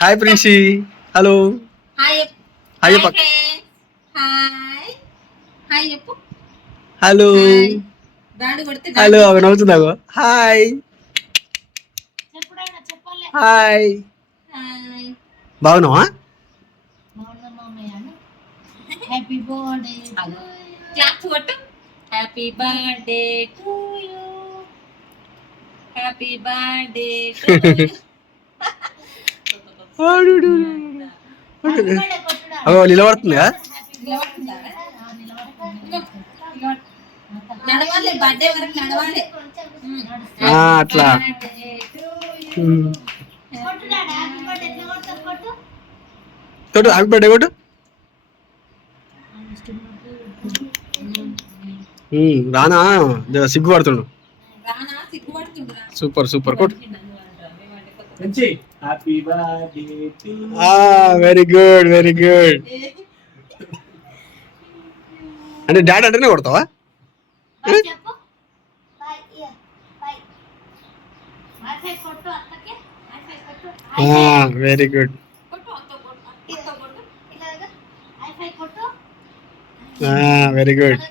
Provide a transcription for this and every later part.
Hi ప్రిన్సి. Hello. Hi hi hi చెప్ప. Friends. Hi hi చెప్పు. Hello. Hi band కొడితే hello dance అవి చేస్తా. నవ్వుతుందాగో. హాయ్ చెప్పుడైనా చెప్పాలి. హాయ్. హాయ్ బాగున్నావా? బాగున్నా మామయ్య. హ్యాపీ బర్త్డే క్లాప్స్ కొట్టు. Happy birthday to you. Happy birthday to you. అగో నిలబడుతుందిగా. నడవాలి బర్త్డే వరకు నడవాలి. అట్లా. కొట్టు హ్యాపీ బర్త్డే కొట్టు. రానా సిగ్గుపడుతుండు. సూపర్ సూపర్ కొట్టు. Very good very good. అంటే డాడీ అంటేనే కొడతావా? Very good very good.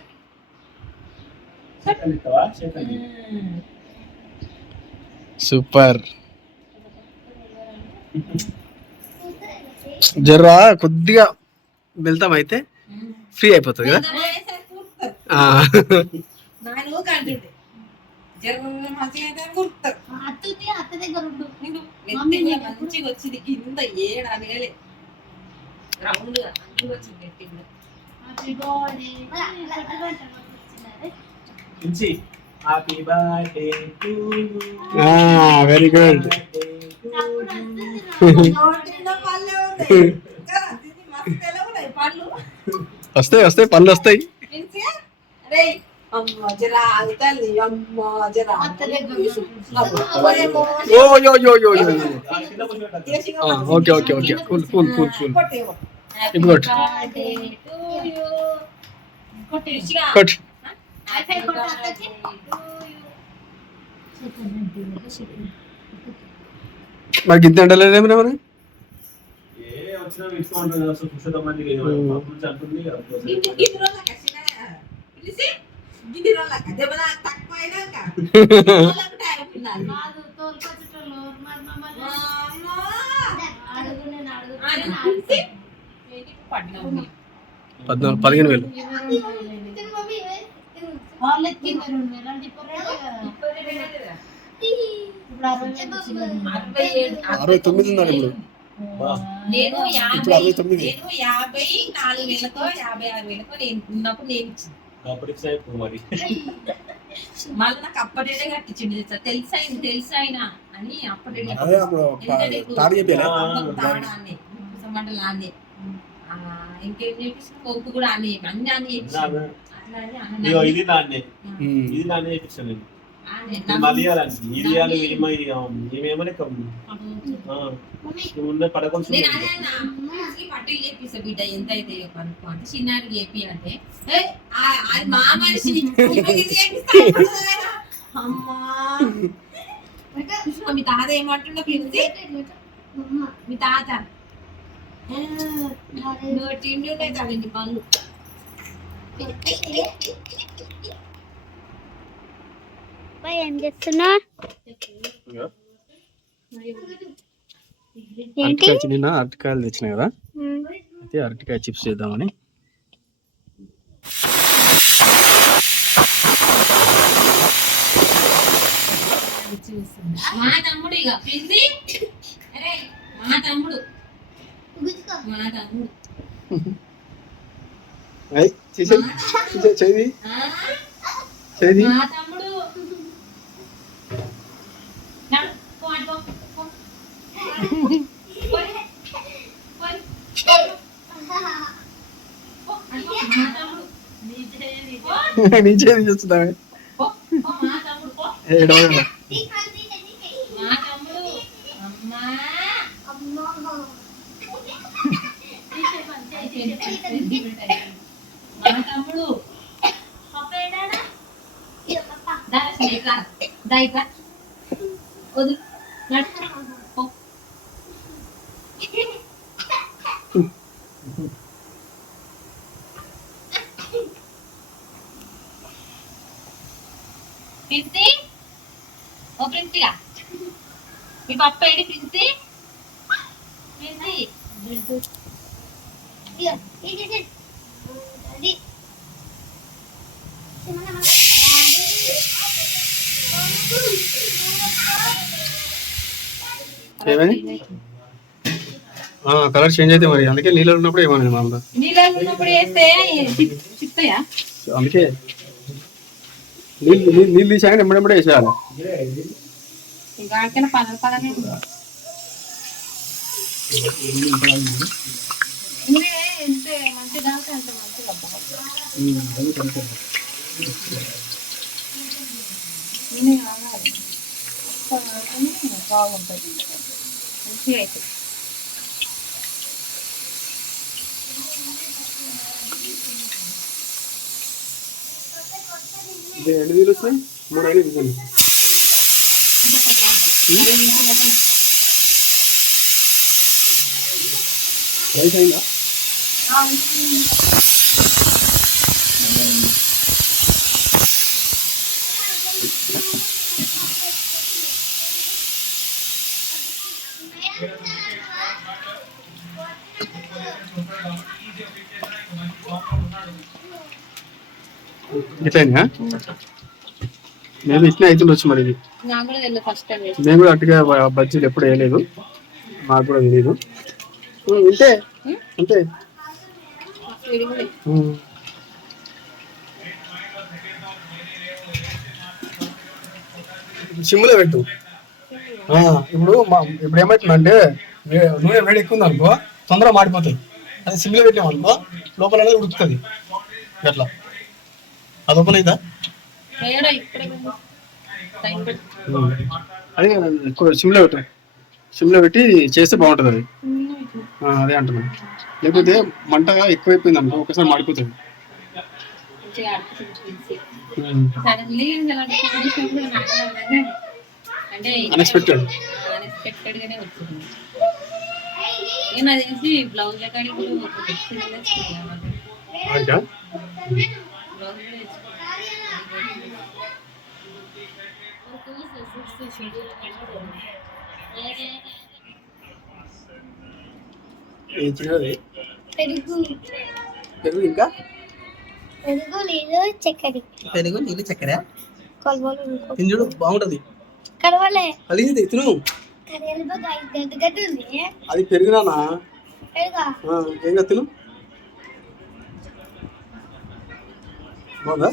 Super. జర్రా కొద్దిగా వెళ్తాం అయితే ఫ్రీ అయిపోతుంది కదా. మంచిగా వచ్చింది కింద ఏడాదిగలే రౌండ్ వచ్చింది. Happy birthday to you. Very good. వస్తాయి వస్తాయి పళ్ళు వస్తాయి. Okay okay okay cool cool cool cool. ఇప్పుడు కొట్టు. మరి గింత అంటలేదేమో మరి. పద్నాలుగు 15,000. అరవై తొమ్మిది ఉన్నారు ఇప్పుడు. నేను 54,000తో 56,000తో నేను ఉన్నప్పుడు నేను ఇచ్చింది. మళ్ళీ నాకు అప్పటిడే కట్టించింది తెలుసైనా అని అప్పటిడే ఇంకేం చేపిస్తున్నా కొప్పు కూడా అన్ని అన్ని అన్ని పట్టీలు చేపిస్తా బిడ్డ ఎంత అయితే కనుక్కో అంటే చిన్నారికి చేపి అంటే అది మా మనిషి అమ్మా. మీ తాత ఏమంటుండో పిలిచి మీ తాత తిండి ఉన్నాయి కదండి పనులు. ఏం చేస్తున్నా? నిన్న అరటికాయలు తెచ్చినాయి కదా, అయితే అరటికాయ చిప్స్ చేద్దామని. మా తమ్ముడు ఇక మా తమ్ముడు మా తమ్ముడు మా తమ్ముడు నీచే చూస్తున్నామే. ప్రిన్సీ ఓ ప్రిన్సిగా మీ పప్ప ఏడి ప్రిన్సీ ప్రిన్సీ ఏమైంది కలర్ చేంజ్ అయితే మరి అందుకే నీళ్ళు ఉన్నప్పుడు ఏమన్నది మా అమ్మ నీళ్ళు ఉన్నప్పుడు వేస్తే చిక్కుతాయా అందుకే నీళ్ళు తీసాక ఎమ్మడెమ్మడే వేసేయాలి ఇంకా పదనే ఎంత మంచిగా అంత మంచిగా బాగుంటుంది మంచిగా అవుతుంది ఎన్ని నీళ్ళు వస్తాయి 3 అయినా ఇవ్వండి రైస్ అయిందా ఇట్లయినా మేము ఇట్లా అవుతుండొచ్చు మరి ఇది మేము కూడా అట్టుగా బజ్జీలు ఎప్పుడు వేయలేదు నాకు కూడా తెలియదు ఇంతే అంతే సిమ్లో పెట్టు ఇప్పుడు ఏమవుతుందంటే నూనె వేడి ఎక్కువ ఉంది అనుకో తొందరగా మాడిపోతుంది అది సిమ్లో పెట్టాము అనుకో లోపల అనేది ఉడుకుతుంది అట్లా అది ఓపెన్ అవుతా అదే సిమ్లో పెట్టు సిమ్లో పెట్టి చేస్తే బాగుంటుంది అది అదే అంటున్నాను లేకపోతే మంటగా ఎక్కువైపోయింది అనుకో ఒకసారి మాడిపోతుంది అన్ఎక్స్పెక్టెడ్ బ్లౌజ్ పెరుగు ఇంకా పెరుగు నీళ్ళు చక్కెర పెరుగు నీళ్ళు చక్కెర కలవాలి తింజుడు బాగుంటది కలవాలి అలిగింది తిను అది పెరుగునా ఏం తిను బాగుందా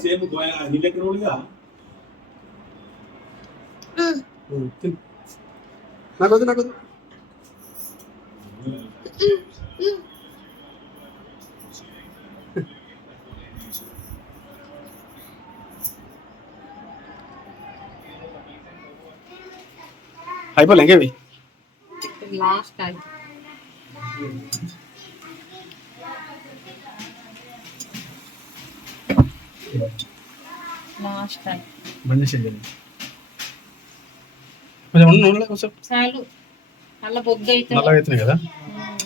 తిను నాకొద్దు నాకొద్దు అయిపోలే ఇంకేవి లాస్ట్ బంద్ చేసేది కొంచెం నూనెలో కొంచెం చాలు అలా బొగ్గ అయితే నల్లగా అవుతున్నాయి కదా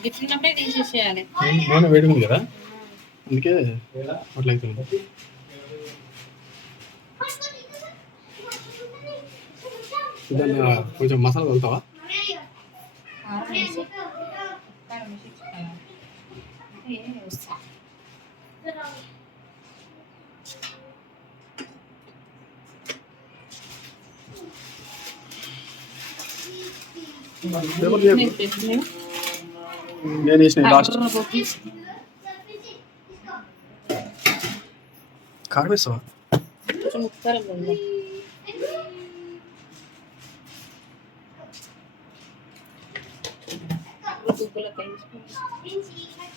ఇట్లున్నప్పుడే తీసేసేయాలి నూనె వేడిగా ఉంది కదా అందుకే అట్లా అవుతుంది దాన్ని కొంచెం మసాలా కలుపుతావా నేను వేసిన లాస్ట్ కారం వేస్తావా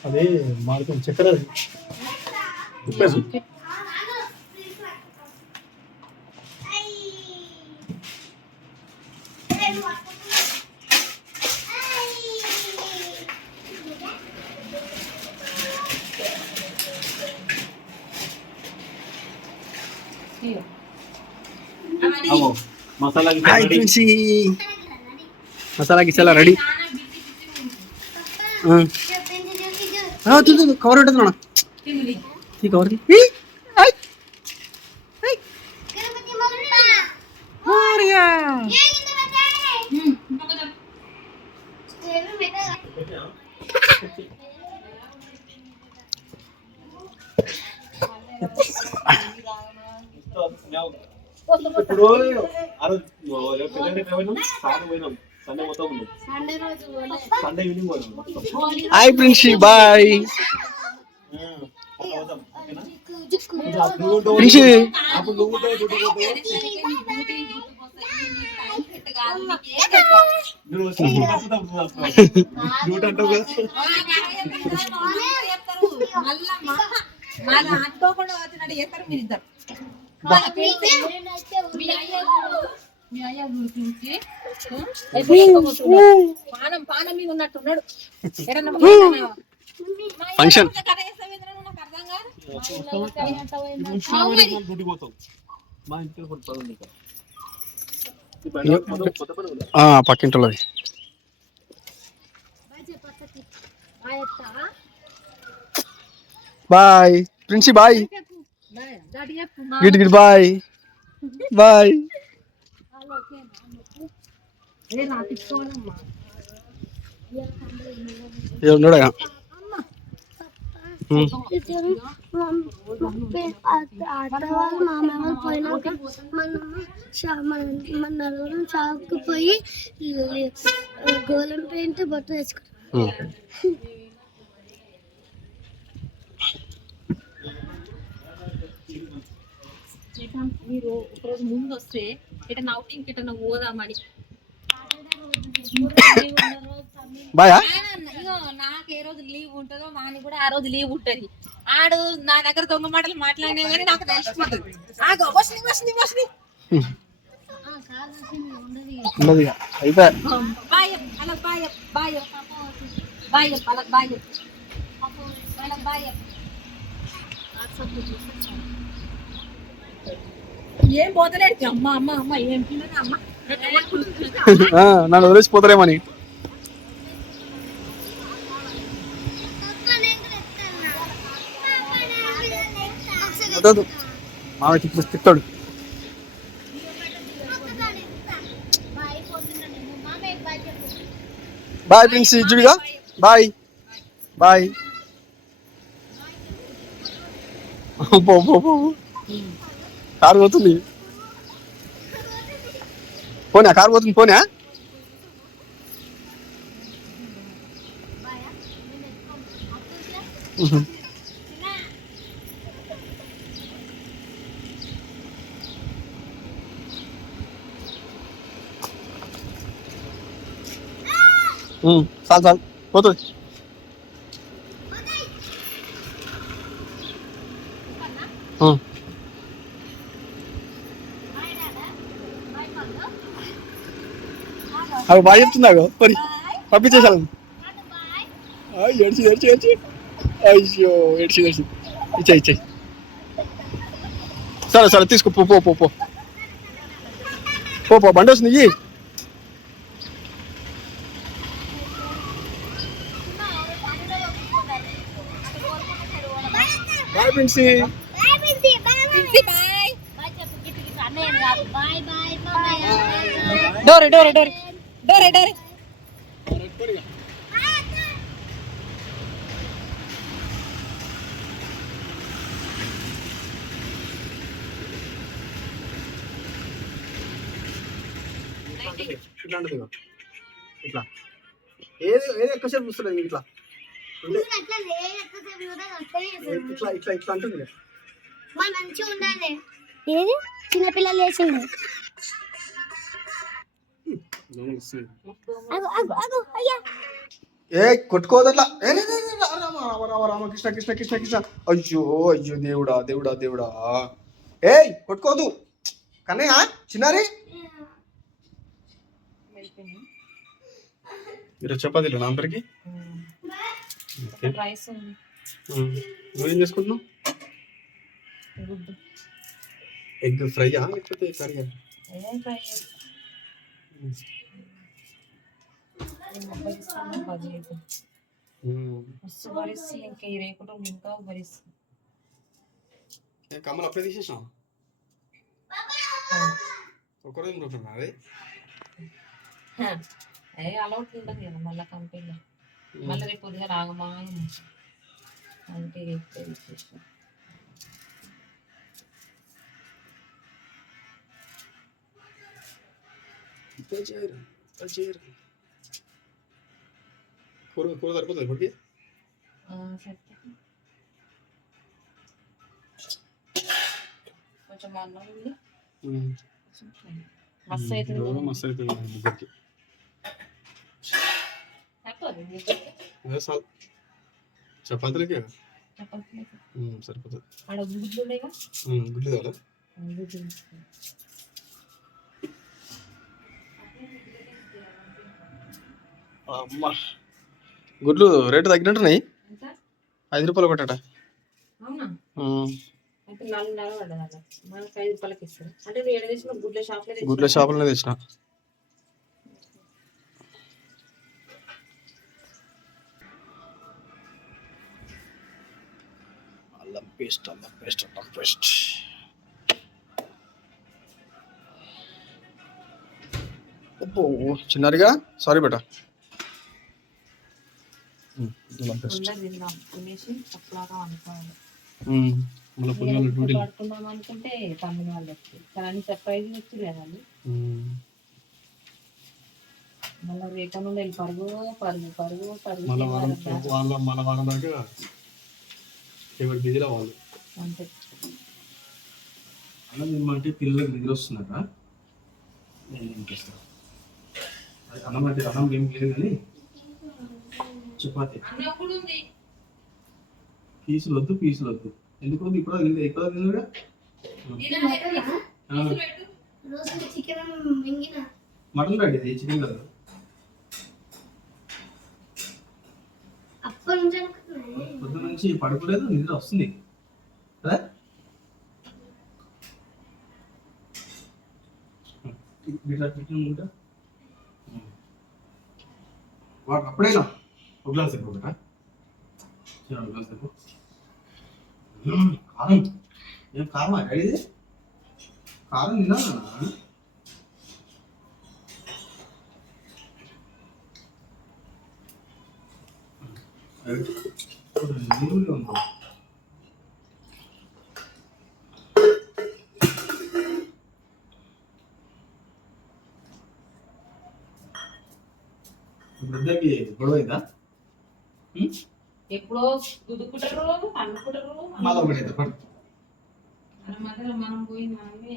అదే మాడుతుంది చక్కెర ఉప్పేసు మసాలా గిసాలా రెడీ కవర్ ఉంటుంది తినుడి. ఈ కవర్ ఇప్పుడు సండే మొత్తం ఉంది. సండే ఈవినింగ్ పోయినాం. హాయ్ ప్రిన్సీ బాయ్ ప్రిన్సీ అప్పుడు నువ్వు ఉంటావు, డ్యూటీ పోతావు. నువ్వు వచ్చి డ్యూటీ అంటావు కదా. మళ్ళా అనుకోకుండా వచ్చినట్టు చేస్తారు మీరు ఇద్దరు. మీ అయ్య గురించి పానం పానం మీద ఉన్నట్టున్నాడు. ఫంక్షన్ డ్యూటీ పోతావు. మా ఇంటికి పడుతుంది. పక్కింటోళ్ళది బాయ్ ప్రిన్సీ బాయ్ గిట్ గిట్ బాయ్ బాయ్ ఉన్నాడా ఆటవాళ్ళు మామయ్య పోయినాక మన నలుగురం షాప్కి పోయి గోళం పెయింట్ బట్ట తెచ్చుకుంటాం. మీరు ఒకరోజు ముందు వస్తే ఎటన్నా అవుటింగ్ ఎటన్నా పోదామని. బాయా ఇగో నాకు ఏ రోజు లీవ్ ఉంటుందో వాని కూడా ఆ రోజు లీవ్ ఉంటది. ఆడు నా దగ్గర దొంగ మాటలు మాట్లాడినా కానీ నాకు తెలిసిపోతుంది. బాయ్ అలా బాయ్ బాయ్ బాయ్ అలా బాయ్ అలా బాయ్. ఏం పోతలేడు అమ్మ అమ్మ అమ్మ ఏం తిన్నది అమ్మ నన్ను వదిలేసిపోతారేమని మామయ్య తిప్పాడు. బాయ్ ప్రిన్సీ జుడిగా బాయ్ బాయ్ కారు పోతుంది పోనా కారు పోతుంది పోనా చాలు చాలు పోతుంది. అవి బాగా చెప్తున్నాగో మరి పంపించేసాను. ఏడ్చి ఏడ్చి ఏడ్చి అయ్యో ఏడ్చి ఏడ్చి ఇచ్చాయి ఇచ్చాయి. సరే సరే తీసుకో పో పో పో పో పో బండి వస్తుంది ఇయ్యి. బాయ్ ప్రిన్సీ డోరే డోరే డోరే డోరే డోరే ఇట్లా ఏది ఏది ఎక్కువసేపు చూస్తుంది ఇట్లా ఇట్లా ఇట్లా ఇట్లా అంటుంది. మంచిగా ఉండాలి. ఏది చిన్నపిల్లలు వేసింది. ఏ కొట్టుకోదట్లా రామ కృష్ణ కృష్ణ కృష్ణ కృష్ణ అయ్యో అయ్యో దేవుడా దేవుడా దేవుడా ఏ కొట్టుకోదు కన్నయ్య చిన్నారి ఈరోజు చపాతీలు నా అందరికి. నువ్వేం చేసుకుంటున్నావు? ఎగ్ ఫ్రైయా లేకపోతే కర్రీయా? మస్తు భరిస్తుంది, ఇంకా ఈ రేకుటం ఇంకా భరిస్తుంది. కమ్మలు అప్పుడే తీసేసాం ఒకరోజు రూపాయి అది అలౌట్ ఉండదు కదా మళ్ళీ కంపెనీలో. మళ్ళీ రేపు పొద్దుగా రాగమా అంటే తీసేసాం. కూర సరిపోతుంది ఇప్పటికి. కొంచెం అన్నం ఉంది, మస్తు అవుతుంది. మస్తు అవుతుంది ముగ్గురికి. చపాతీలకే సరిపోతుంది. ఆడ గుడ్లు ఉన్నాయిగా, గుడ్లు కావాలా? అమ్మా గుడ్లు రేటు తగ్గినట్టున్నాయి. 5 రూపాయలు ఒకటట. అవునా? అంటే 4.5 పడ్డది. మనకి 5 రూపాయలకి ఇస్తారు. అంటే ఏడ తెచ్చిన గుడ్ల షాపులోనే తెచ్చిన. అల్లం పేస్ట్ అబ్బో చిన్నారిగా సారీ బేటా. పడుకుందాం అనుకుంటే తమ్మిన వాళ్ళు వచ్చారు, కానీ సర్ప్రైజ్ వచ్చింది వాళ్ళు. మళ్ళీ రేపటి నుండి వెళ్ళి పరుగు అంతే. అన్నం పిల్లలకు నిద్ర వస్తున్నారా? అన్నం అంటే అన్నం ఏం లేదు కానీ చపాతి పీసులు వద్దు. ఎందుకు వద్దు? ఇప్పుడు తిన్నాగా మటన్ రండి, ఇది చికెన్ కాదు. పొద్దు నుంచి పడుకోలేదు, నిద్ర వస్తుంది కదా. వాడు అప్పుడేనా ఒక గ్లాస్ ఎక్కువ కారం. ఏం కారమా అడిగి? కారం తిన్నా ఉందా? ఇద్దరికి గొడవ అయిందా? ఎప్పుడో గుద్దుకుంటారు, అనుకుంటారు. మళ్ళీ ఒకటి పడు. మధ్యలో మనం పోయి మనమే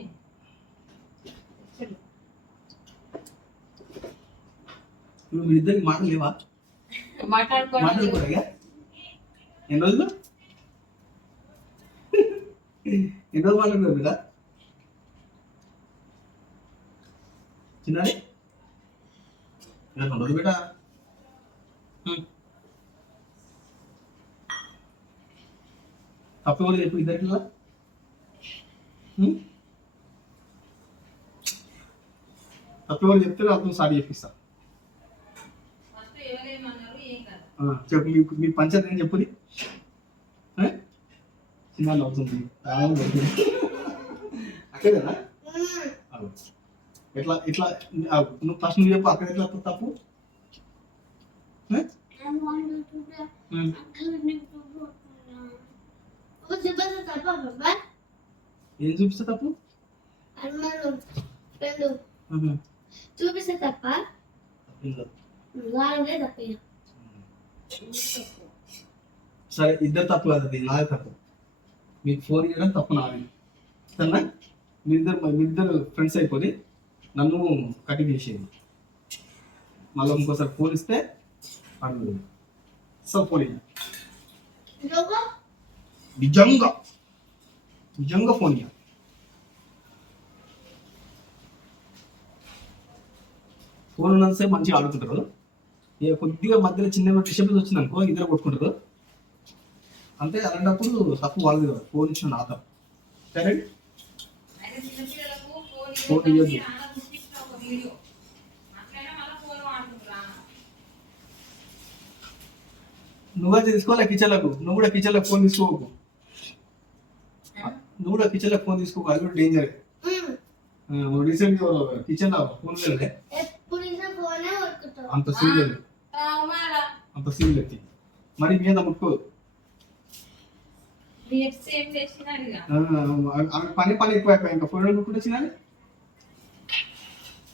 మీ ఇద్దరికి మాటలు లేవా? మాట్లాడుకోవాలి. ఎన్ని రోజులు మాట్లాడుకోరు బిడ్డ? చిన్నారి ఉండదు బిడ్డ. తప్పు కూడా చెప్పు ఇద్దరికి. తప్పు కూడా చెప్తే అర్థం సారి చెప్పిస్తా. చెప్పు మీ పంచాయతీ ఏం చెప్పుది. సినిమాలు అవుతుంది అక్కడేనా? ఎట్లా నువ్వు ఫస్ట్ నువ్వు చెప్పు. అక్కడ ఎట్లా తప్పు? ఏం చూపిస్తే తప్పు? చూపిస్తే తప్ప. సరే ఇద్దరు తప్పు కదా, నాది తప్పు. మీకు ఫోన్ చేయడం తప్పు నాది. సరేనా? మీరిద్దరు ఫ్రెండ్స్ అయిపోయి నన్ను కటింగ్ చేసేది. మళ్ళీ ఇంకోసారి ఫోన్ ఇస్తే అడుగు సార్ ఫోన్ నిజంగా ఫోన్ ఇయ్య. ఫోన్ ఉన్నంతసేపు మంచిగా ఆడుకుంటారు. కొద్దిగా మధ్యలో చిన్న డిస్టర్బెన్స్ వచ్చింది అనుకో ఇద్దరు కొట్టుకుంటారు అంతే. అలాంటప్పుడు తప్పు వాళ్ళది కాదు, ఫోన్ ఇచ్చిన నా తప్పు. సరే ఫోన్ ఇవ్వద్దు. నువ్వైతే తీసుకోలే కిచెన్లకు, నువ్వు కూడా కిచెన్లకు ఫోన్ తీసుకోకు, నువ్వు కూడా కిచెన్లకు ఫోన్ తీసుకోకు, అది కూడా డేంజర్. రీసెంట్ కిచెన్ లో ఫోన్ వెళ్ళే ఎప్పుడు ఫోనే కొట్టుకుంటావు. అంత సీన్ లేదు, అంత సీన్ లేదు. మరి మీద ముట్టుకోదు. సేమ్ చేసినాడు ఇక. ఆమె పని ఎక్కువ అయిపోయి ఇంకా ఫోన్ ముట్టుకుంటే చిన్న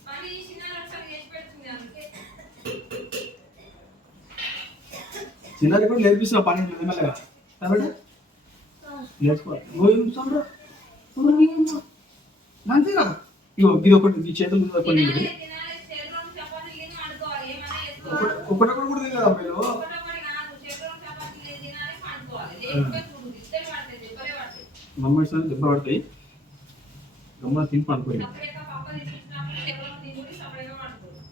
పని చిన్నాడు ఒకసారి చేసి పెడుతుంది అందుకే. చిన్నది కూడా నేర్పిస్తున్నా పని మెల్లమెల్లగా కాబట్టి నేర్చుకోవాలి. మంచిగా ఇగో ఇది ఒకటి ఈ చేతులు మీద ఒకటి తినాలి, చేతిలో చపాతీలు తిని వండుకోవాలి, ఏమైనా చేసుకోవాలి. ఒకటొకటి కూడా తినలేదు అబ్బాయిలు. ఒకటొకటి కాదు, చేతిలో చపాతీలు తినాలి, వండుకోవాలి. లేకపోతే చూడు, ఇద్దరు పడతాయి, దెబ్బలే పడతాయి. నమ్మేసిన దెబ్బ పడతాయి. గమ్మ తిని పడిపోయింది. సపరేట్గా పక్క తీసుకున్నప్పుడు చేతిలో తిని సపరేట్గా వండుకోవాలి.